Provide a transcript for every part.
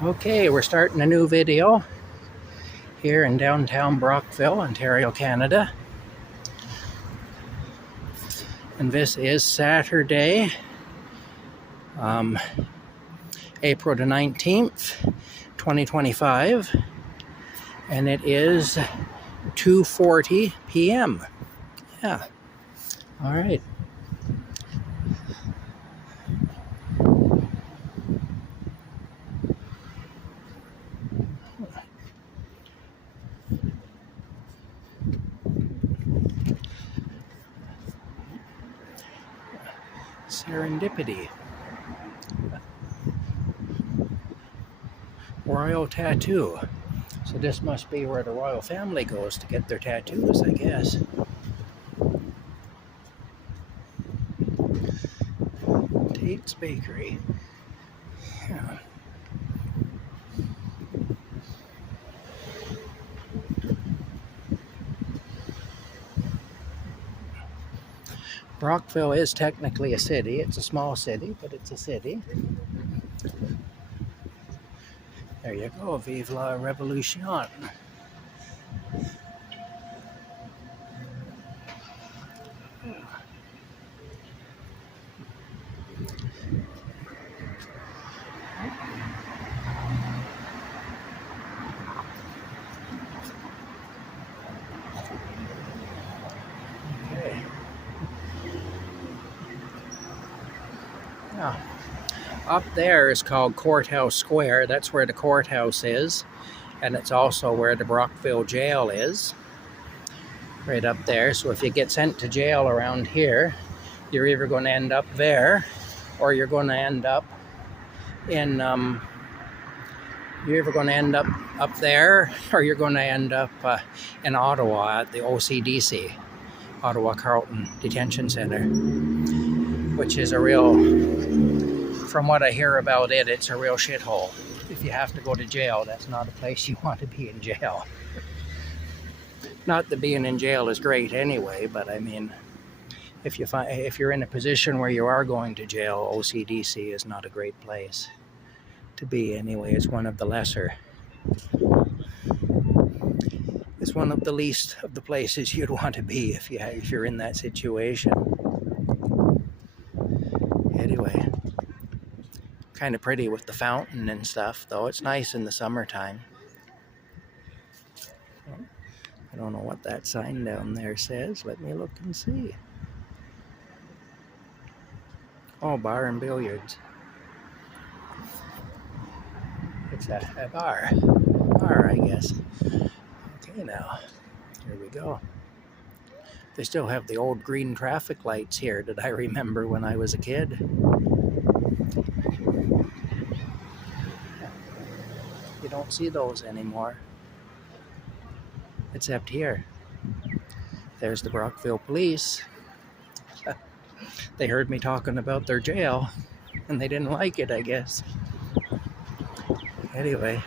Okay, we're starting a new video here in downtown Brockville, Ontario, Canada. And this is Saturday, April the 19th, 2025. And it is 2:40 p.m. Yeah, all right. Serendipity. Royal tattoo. So this must be where the royal family goes to get their tattoos, I guess. Tate's Bakery. Yeah. Brockville is technically a city. It's a small city, but it's a city. There you go. Vive la Revolution. Okay. Now, up there is called Courthouse Square. That's where the courthouse is. And it's also where the Brockville jail is. Right up there. So if you get sent to jail around here, you're either going to end up there, or you're going to end up in, you're either going to end up there, or you're going to end up in Ottawa at the OCDC, Ottawa Carleton Detention Center, which is a real, from what I hear about it, it's a real shithole. If you have to go to jail, that's not a place you want to be in jail. Not that being in jail is great anyway, but I mean, if you're in a position where you are going to jail, OCDC is not a great place to be anyway. It's one of the lesser. It's one of the least of the places you'd want to be if you're in that situation. Anyway, kind of pretty with the fountain and stuff, though. It's nice in the summertime. I don't know what that sign down there says. Let me look and see. Oh, bar and billiards. It's a bar. Bar, I guess. Okay, now. Here we go. They still have the old green traffic lights here that I remember when I was a kid. You don't see those anymore. Except here. There's the Brockville police. They heard me talking about their jail, and they didn't like it, I guess. Anyway.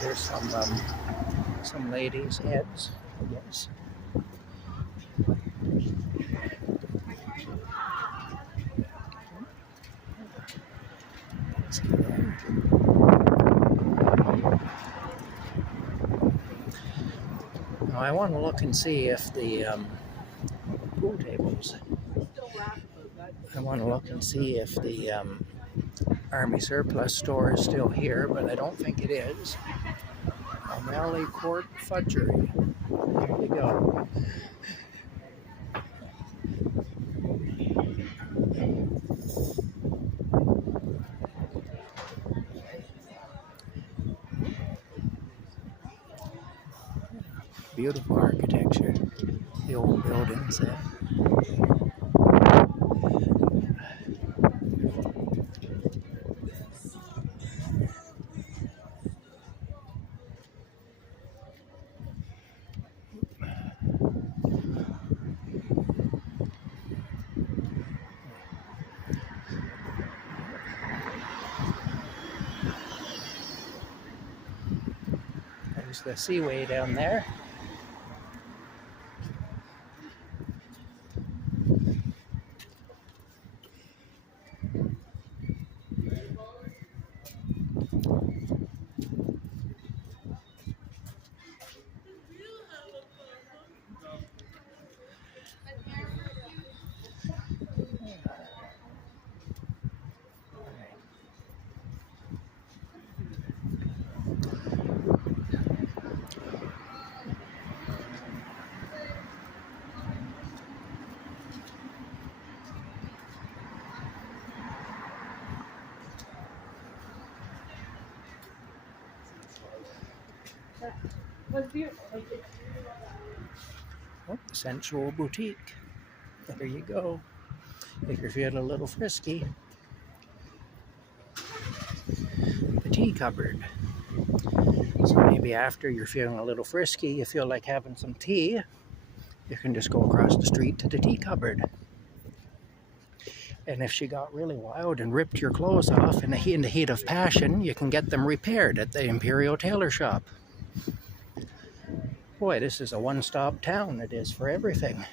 There's some ladies' heads, I guess. Now I want to look and see if the pool tables. I want to look and see if the Army Surplus store is still here, but I don't think it is. O'Malley Court Fudgery. There you go. Beautiful architecture. The old buildings there. There's the seaway down there. Oh, Sensual Boutique. There you go. If you're feeling a little frisky, the tea cupboard. So maybe after you're feeling a little frisky, you feel like having some tea, you can just go across the street to the tea cupboard. And if she got really wild and ripped your clothes off in the heat of passion, you can get them repaired at the Imperial Tailor Shop. Boy, this is a one-stop town. It is for everything.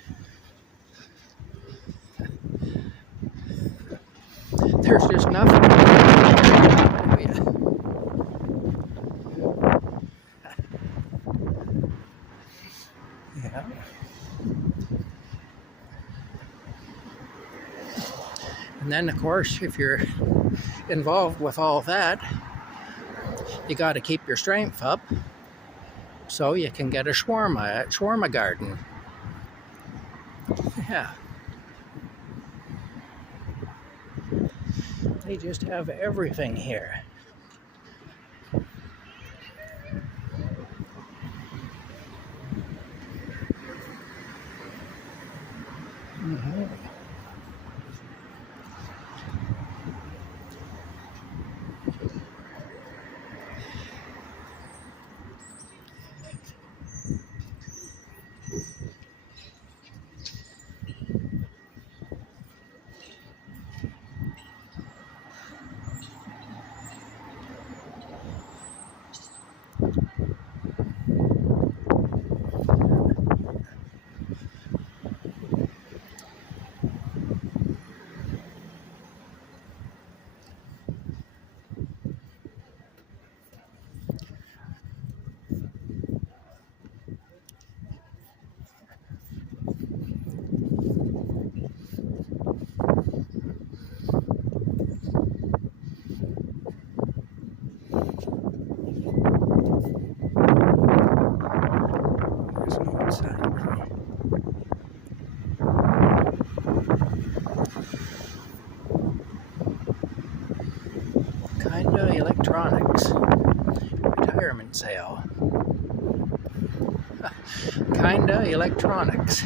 There's just nothing. Oh, yeah. Yeah. And then, of course, if you're involved with all that, you got to keep your strength up so you can get a shawarma garden. Yeah. They just have everything here. Mm-hmm. There's no sign. Kinda Electronics. Retirement sale. Kinda Electronics.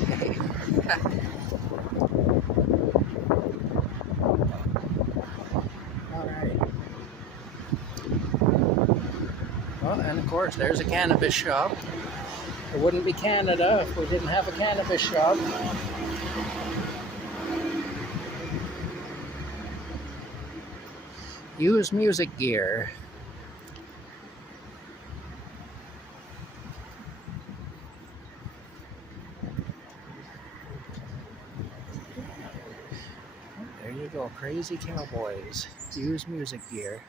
Alright. Well, and of course, there's a cannabis shop. It wouldn't be Canada if we didn't have a cannabis shop. Used music gear. There you go, Crazy Cowboys. Used music gear.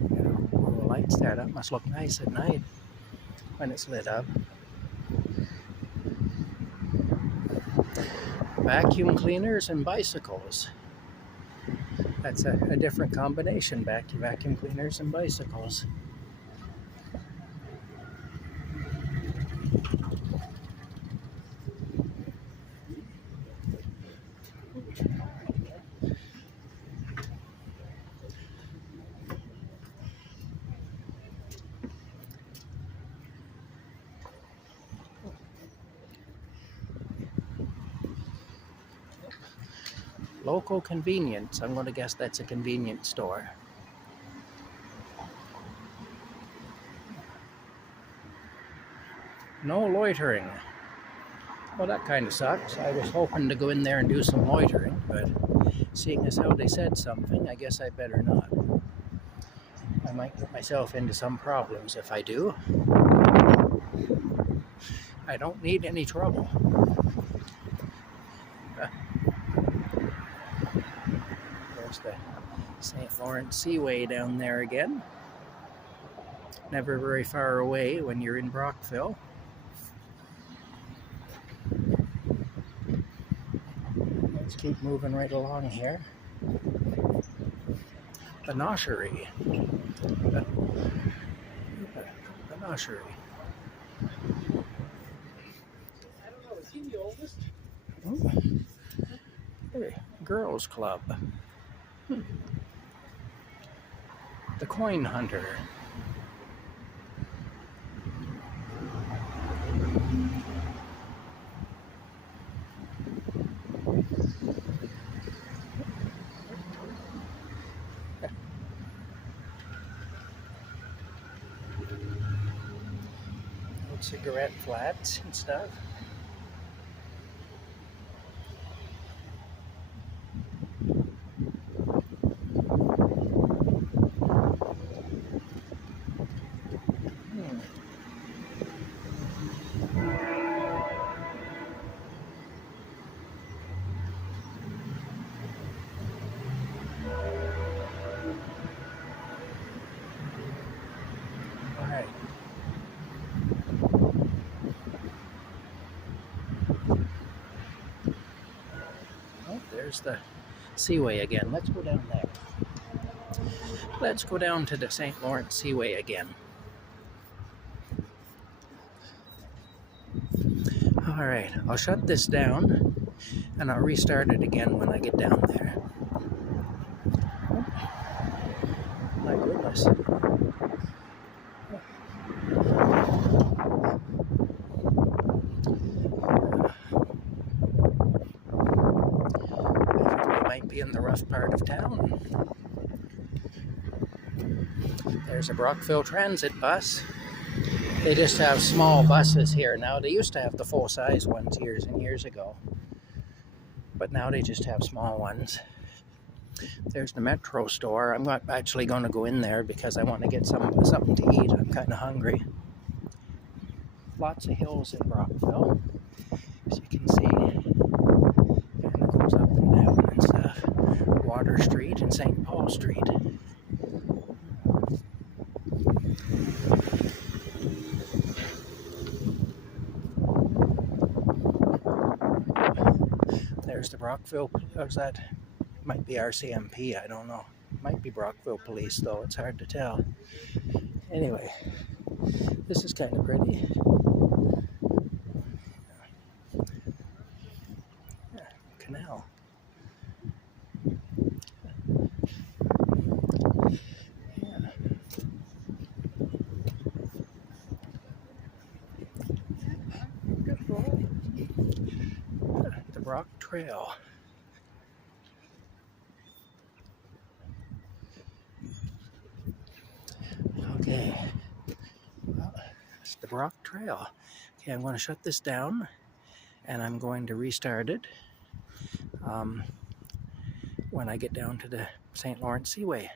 The lights there, that must look nice at night when it's lit up. Vacuum cleaners and bicycles. That's a different combination, vacuum cleaners and bicycles. Local convenience. I'm going to guess that's a convenience store. No loitering. Well, that kind of sucks. I was hoping to go in there and do some loitering, but seeing as how they said something, I guess I better not. I might get myself into some problems if I do. I don't need any trouble. There's the St. Lawrence Seaway down there again. Never very far away when you're in Brockville. Let's keep moving right along here. The Noshery. The Noshery. Oh. Hey, girls club. the coin hunter. Old cigarette flats and stuff. All right. Oh, there's the Seaway again. Let's go down there. Let's go down to the St. Lawrence Seaway again. All right, I'll shut this down and I'll restart it again when I get down there. Oh, my goodness. I think we might be in the rough part of town. There's a Brockville transit bus. They just have small buses here now. They used to have the full-size ones years and years ago, but now they just have small ones. There's the Metro store. I'm not actually going to go in there because I want to get something to eat. I'm kind of hungry. Lots of hills in Brockville, as you can see. And it goes up and down and stuff. Water Street and St. Paul Street. There's the Brockville, how's that? Might be RCMP, I don't know. Might be Brockville Police though, it's hard to tell. Anyway, this is kind of pretty. Yeah, canal. Yeah. The Brock Trail. Okay, well, it's the Brock Trail. Okay, I'm going to shut this down and I'm going to restart it when I get down to the St. Lawrence Seaway.